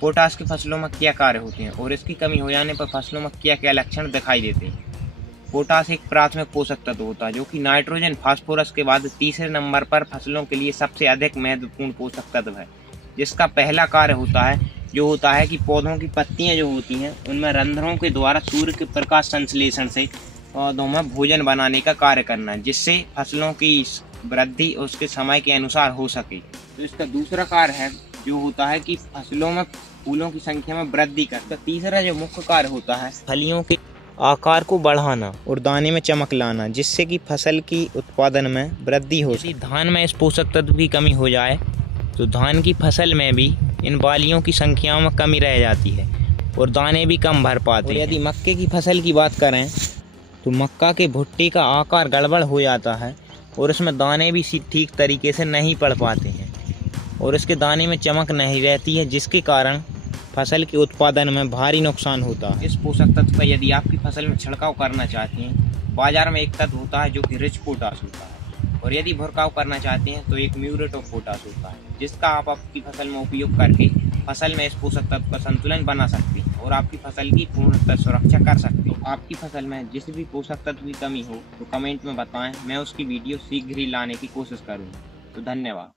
Potash की फसलों में क्या कार्य होते हैं और इसकी कमी हो जाने पर फसलों में क्या क्या लक्षण दिखाई देते हैं। पोटास एक प्राथमिक पोषक तत्व होता है जो कि नाइट्रोजन फास्फोरस के बाद तीसरे नंबर पर फसलों के लिए सबसे अधिक महत्वपूर्ण पोषक तत्व है, जिसका पहला कार्य होता है कि पौधों की पत्तियां जो होती हैं उनमें रंध्रों के द्वारा सूर्य के प्रकाश संश्लेषण से पौधों में भोजन बनाने का कार्य करना, जिससे फसलों की वृद्धि उसके समय के अनुसार हो सके। तो इसका दूसरा कार्य है जो होता है कि फसलों में फूलों की संख्या में वृद्धि करता। तीसरा जो मुख्य कार्य होता है फलियों के आकार को बढ़ाना और दाने में चमक लाना, जिससे कि फसल की उत्पादन में वृद्धि हो। यदि धान में इस पोषक तत्व की कमी हो जाए तो धान की फसल में भी इन बालियों की संख्या में कमी रह जाती है और दाने भी कम भर पाते हैं। यदि मक्के की फसल की बात करें तो मक्का के भुट्टे का आकार गड़बड़ हो जाता है और उसमें दाने भी ठीक तरीके से नहीं पड़ पाते हैं और इसके दाने में चमक नहीं रहती है, जिसके कारण फसल के उत्पादन में भारी नुकसान होता है। इस पोषक तत्व का यदि आपकी फसल में छिड़काव करना चाहते हैं, बाजार में एक तत्व होता है जो कि रिच पोटास होता है, और यदि भुरकाव करना चाहते हैं तो एक म्यूरेट ऑफ पोटास होता है, जिसका आप आपकी फसल में उपयोग करके फसल में इस पोषक तत्व का संतुलन बना सकते हैं और आपकी फसल की पूर्णतः सुरक्षा कर सकते हैं। आपकी फसल में जिस भी पोषक तत्व की कमी हो तो कमेंट में बताएं, मैं उसकी वीडियो शीघ्र ही लाने की कोशिश करूँगा। तो धन्यवाद।